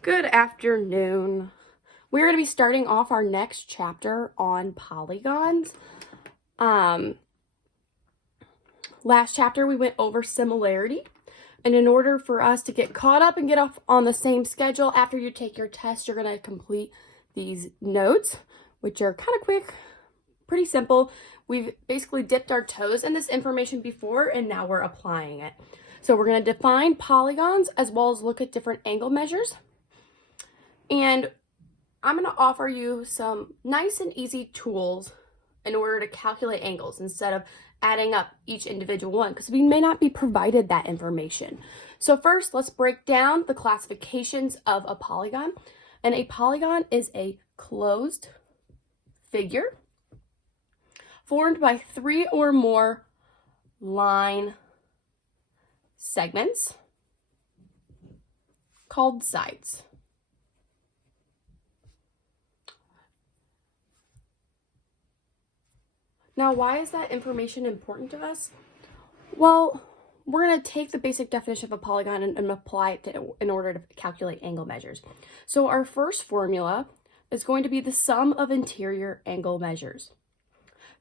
Good afternoon. We're going to be starting off our next chapter on polygons. Last chapter we went over similarity, and in order for us to get caught up and get off on the same schedule after you take your test, you're going to complete these notes, which are kind of quick, pretty simple. We've basically dipped our toes in this information before, and now we're applying it. So we're going to define polygons as well as look at different angle measures. And I'm going to offer you some nice and easy tools in order to calculate angles instead of adding up each individual one, because we may not be provided that information. So first, let's break down the classifications of a polygon. And a polygon is a closed figure formed by 3 or more line segments called sides. Now, why is that information important to us? Well, we're going to take the basic definition of a polygon and apply it in order to calculate angle measures. So our first formula is going to be the sum of interior angle measures.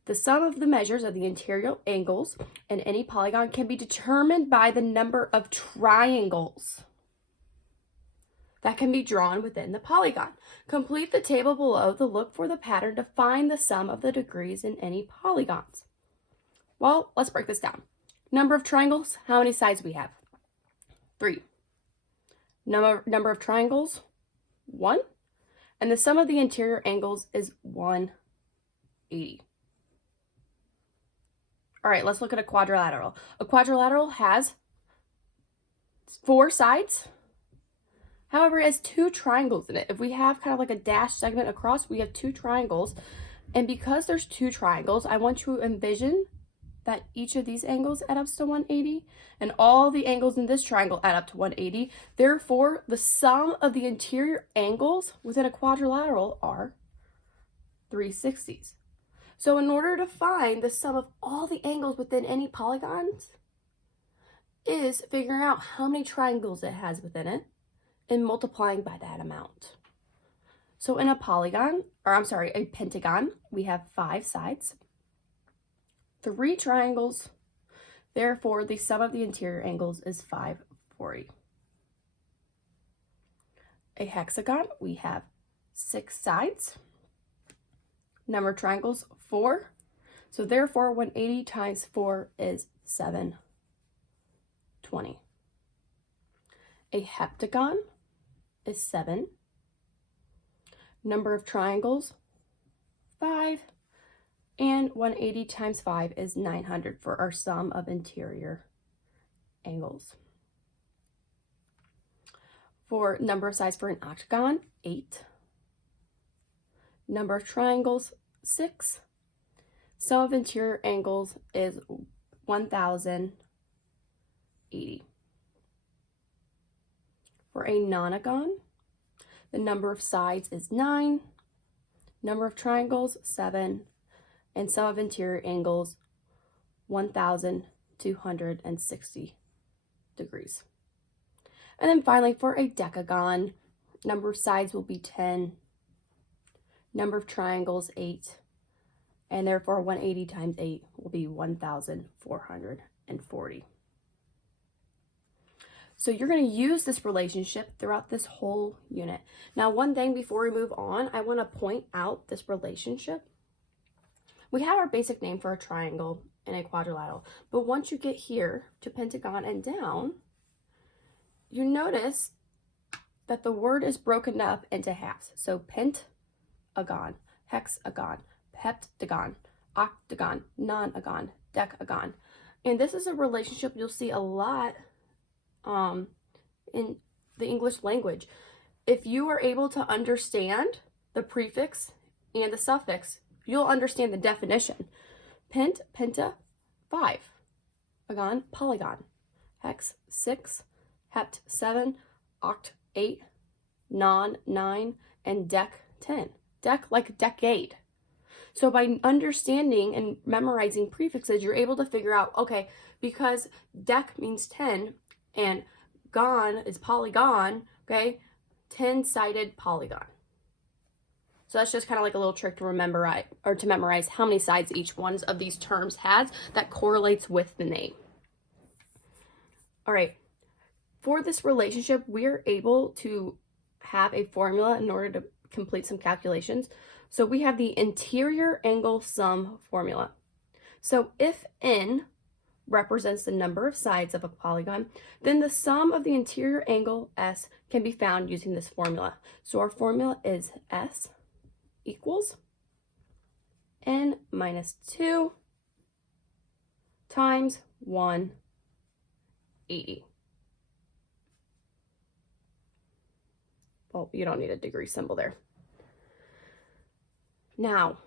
The sum of the measures of the interior angles in any polygon can be determined by the number of triangles that can be drawn within the polygon. Complete the table below to look for the pattern to find the sum of the degrees in any polygons. Well, let's break this down. Number of triangles, how many sides we have? 3. Number of triangles, 1. And the sum of the interior angles is 180. All right, let's look at a quadrilateral. A quadrilateral has 4 sides. However, it has 2 triangles in it. If we have kind of like a dashed segment across, we have 2 triangles. And because there's 2 triangles, I want you to envision that each of these angles add up to 180, and all the angles in this triangle add up to 180. Therefore, the sum of the interior angles within a quadrilateral are 360s. So in order to find the sum of all the angles within any polygons is figuring out how many triangles it has within it and multiplying by that amount. So in a pentagon, we have 5 sides, 3 triangles, therefore the sum of the interior angles is 540. A hexagon, we have 6 sides, number of triangles, 4, so therefore 180 times 4 is 720. A heptagon is 7. Number of triangles, 5. And 180 times 5 is 900 for our sum of interior angles. For number of sides for an octagon, 8. Number of triangles, 6. Sum of interior angles is 1080. For a nonagon, the number of sides is 9, number of triangles, 7, and sum of interior angles, 1260 degrees. And then finally, for a decagon, number of sides will be 10, number of triangles, 8, and therefore 180 times 8 will be 1440. So you're going to use this relationship throughout this whole unit. Now, one thing before we move on, I want to point out this relationship. We have our basic name for a triangle and a quadrilateral, but once you get here to pentagon and down, you notice that the word is broken up into halves. So pentagon, hexagon, heptagon, octagon, nonagon, decagon. And this is a relationship you'll see a lot in the English language. If you are able to understand the prefix and the suffix, you'll understand the definition. Penta, 5. Agon, polygon. Hex, 6. Hept, 7. Oct, 8. Non, 9. And dec, 10. Dec, like decade. So by understanding and memorizing prefixes, you're able to figure out, okay, because dec means 10 and gon is polygon, okay, 10-sided polygon. So that's just kind of like a little trick to remember or to memorize how many sides each one of these terms has that correlates with the name. All right, for this relationship, we're able to have a formula in order to complete some calculations. So we have the interior angle sum formula. So if n represents the number of sides of a polygon, then the sum of the interior angle S can be found using this formula. So our formula is S equals n minus 2 times 180. Well, you don't need a degree symbol there. Now,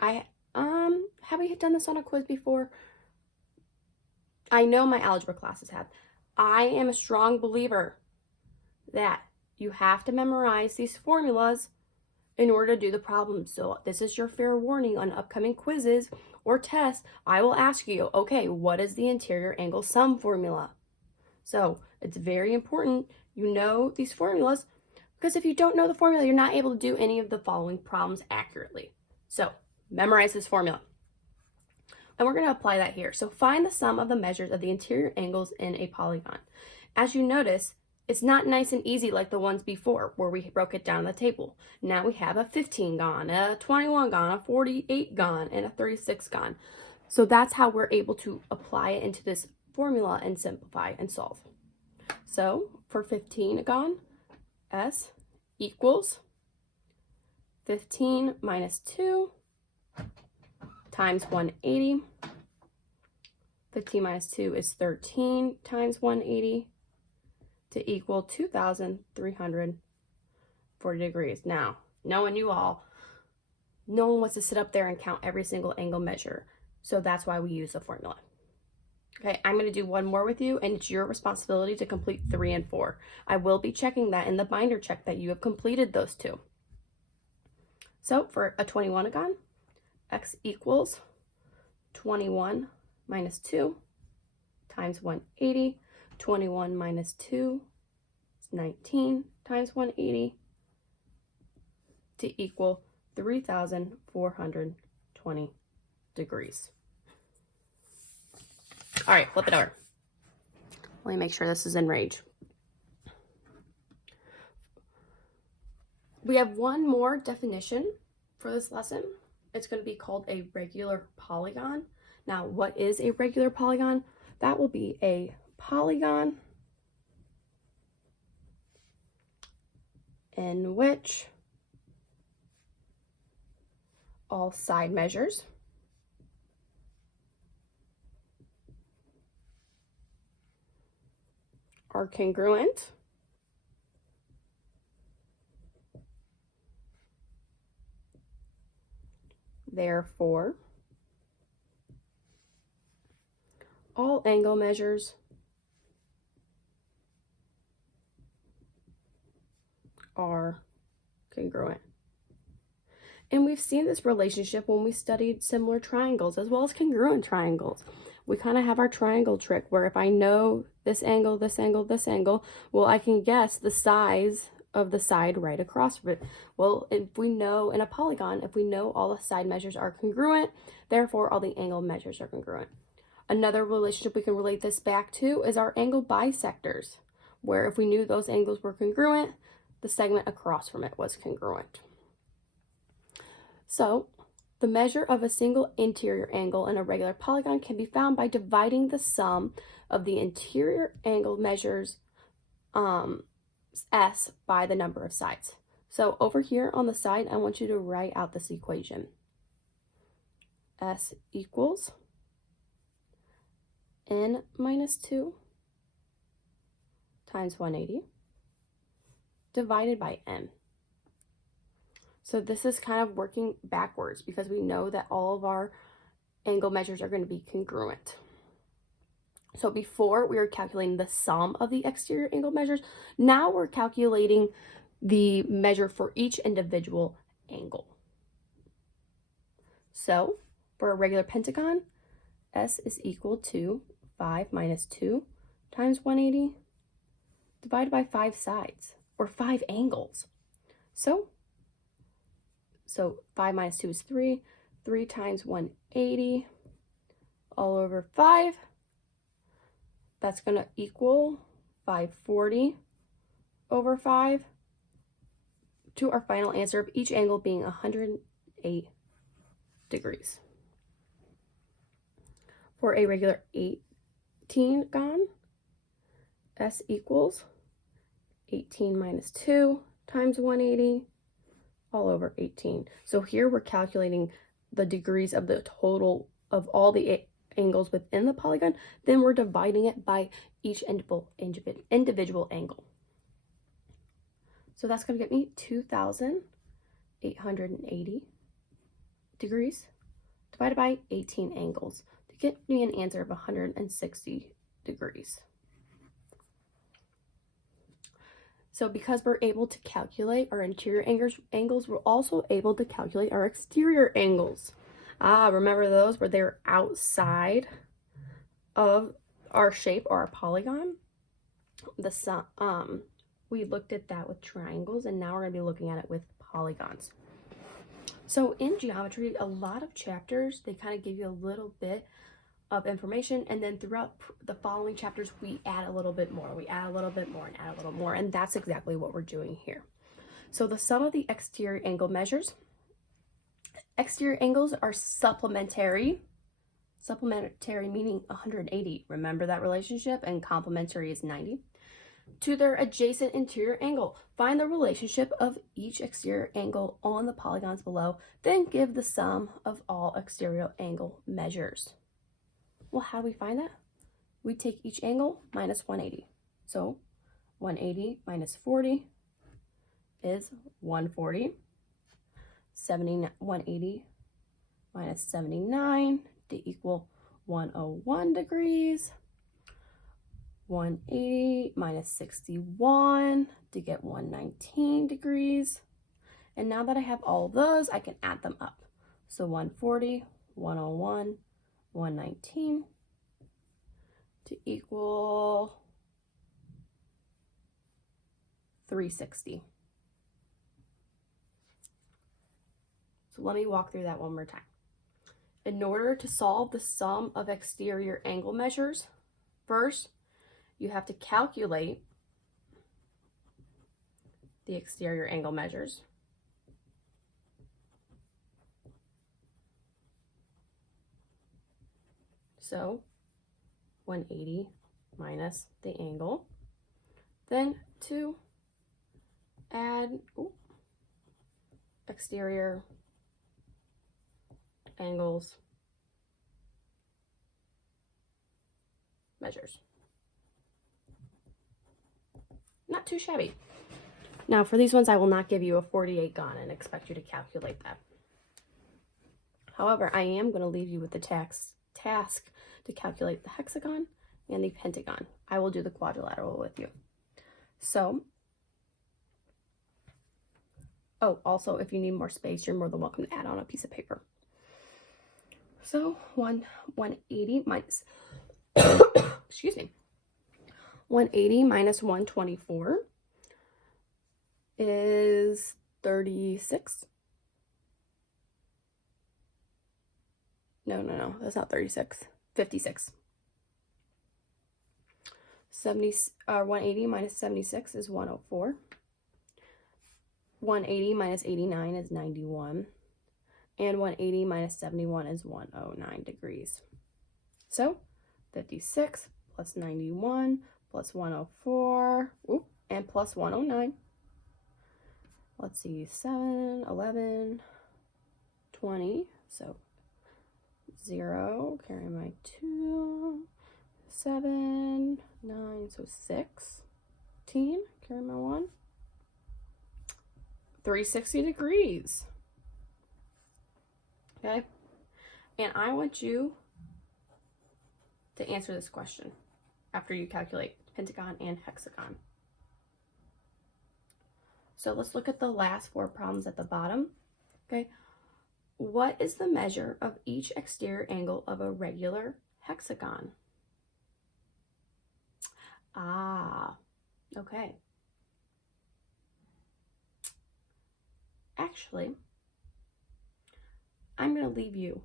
have we done this on a quiz before? I know my algebra classes have. I am a strong believer that you have to memorize these formulas in order to do the problem. So this is your fair warning on upcoming quizzes or tests. I will ask you, okay, what is the interior angle sum formula? So it's very important you know these formulas, because if you don't know the formula, you're not able to do any of the following problems accurately. So memorize this formula. And we're going to apply that here. So find the sum of the measures of the interior angles in a polygon. As you notice, it's not nice and easy like the ones before where we broke it down on the table. Now we have a 15 gon, a 21 gon, a 48 gon, and a 36 gon. So that's how we're able to apply it into this formula and simplify and solve. So for 15 gon, S equals 15 minus 2 times 180. 15 minus 2 is 13 times 180 to equal 2,340 degrees. Now, knowing you all, no one wants to sit up there and count every single angle measure. So that's why we use the formula. Okay, I'm going to do one more with you, and it's your responsibility to complete 3 and 4. I will be checking that in the binder check that you have completed those 2. So for a 21 gon, X equals 21 minus 2 times 180. 21 minus 2 is 19 times 180 to equal 3,420 degrees. All right, flip it over. Let me make sure this is in range. We have one more definition for this lesson. It's going to be called a regular polygon. Now, what is a regular polygon? That will be a polygon in which all side measures are congruent. Therefore, all angle measures are congruent. And we've seen this relationship when we studied similar triangles as well as congruent triangles. We kind of have our triangle trick where if I know this angle, this angle, this angle, well, I can guess the size of the side right across from it. Well, if we know in a polygon, if we know all the side measures are congruent, therefore all the angle measures are congruent. Another relationship we can relate this back to is our angle bisectors, where if we knew those angles were congruent, the segment across from it was congruent. So the measure of a single interior angle in a regular polygon can be found by dividing the sum of the interior angle measures S by the number of sides. So over here on the side, I want you to write out this equation. S equals n minus 2 times 180 divided by n. So this is kind of working backwards because we know that all of our angle measures are going to be congruent. So before we were calculating the sum of the exterior angle measures, now we're calculating the measure for each individual angle. So for a regular pentagon, S is equal to 5 minus 2 times 180 divided by 5 sides, or 5 angles. So 5 minus 2 is 3. 3 times 180 all over 5. That's going to equal 540 over 5 to our final answer of each angle being 108 degrees. For a regular 18gon, S equals 18 minus 2 times 180 all over 18. So here we're calculating the degrees of the total of all the angles within the polygon. Then we're dividing it by each individual angle. So that's going to get me 2,880 degrees divided by 18 angles to get me an answer of 160 degrees. So because we're able to calculate our interior angles, we're also able to calculate our exterior angles. Remember those where they're outside of our shape or our polygon? We looked at that with triangles, and now we're going to be looking at it with polygons. So in geometry, a lot of chapters, they kind of give you a little bit of information, and then throughout the following chapters, we add a little bit more. We add a little bit more and add a little more, and that's exactly what we're doing here. So the sum of the exterior angle measures. Exterior angles are supplementary. Supplementary meaning 180. Remember that relationship, and complementary is 90. To their adjacent interior angle. Find the relationship of each exterior angle on the polygons below, then give the sum of all exterior angle measures. Well, how do we find that? We take each angle minus 180. So 180 minus 40 is 140. 180 minus 79 to equal 101 degrees. 180 minus 61 to get 119 degrees. And now that I have all of those, I can add them up. So 140, 101, 119 to equal 360. So let me walk through that one more time. In order to solve the sum of exterior angle measures, first, you have to calculate the exterior angle measures. So 180 minus the angle. Then to add exterior angles measures. Not too shabby. Now for these ones, I will not give you a 48gon and expect you to calculate that. However, I am going to leave you with the task to calculate the hexagon and the pentagon. I will do the quadrilateral with you. So, also, if you need more space, you're more than welcome to add on a piece of paper. So 180 minus, excuse me, 180 minus 124 is 36. No, that's not 36. 56. 180 minus 76 is 104. 180 minus 89 is 91. And 180 minus 71 is 109 degrees. So 56 plus 91 plus 104, and plus 109. Let's see, 7, 11, 20. So 0, carry my 2, 7, 9, so 16, carry my 1. 360 degrees. Okay? And I want you to answer this question after you calculate pentagon and hexagon. So let's look at the last 4 problems at the bottom. Okay? What is the measure of each exterior angle of a regular hexagon? Okay. Actually, I'm going to leave you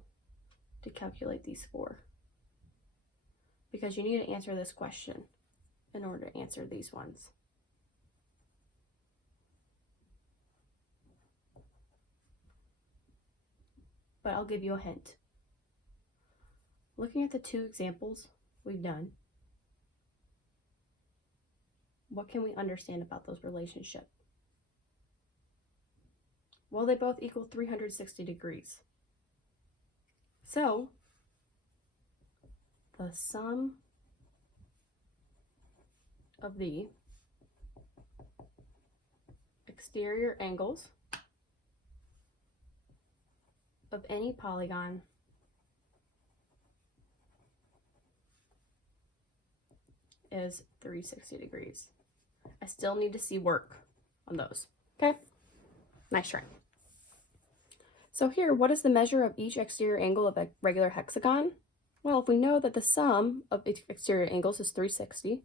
to calculate these 4 because you need to answer this question in order to answer these ones. But I'll give you a hint. Looking at the 2 examples we've done, what can we understand about those relationships? Well, they both equal 360 degrees. So, the sum of the exterior angles of any polygon is 360 degrees. I still need to see work on those. Okay? Nice try. So here, what is the measure of each exterior angle of a regular hexagon? Well, if we know that the sum of exterior angles is 360,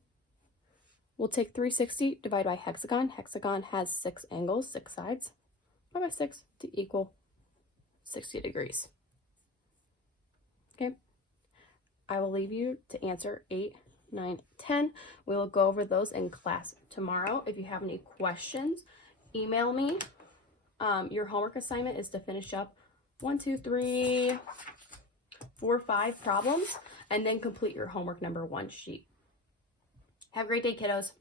we'll take 360 divided by hexagon. Hexagon has 6 angles, 6 sides. 5 by 6 to equal 60 degrees. Okay? I will leave you to answer 8, 9, 10. We will go over those in class tomorrow. If you have any questions, email me. Your homework assignment is to finish up 1, 2, 3, 4, 5 problems and then complete your homework number 1 sheet. Have a great day, kiddos.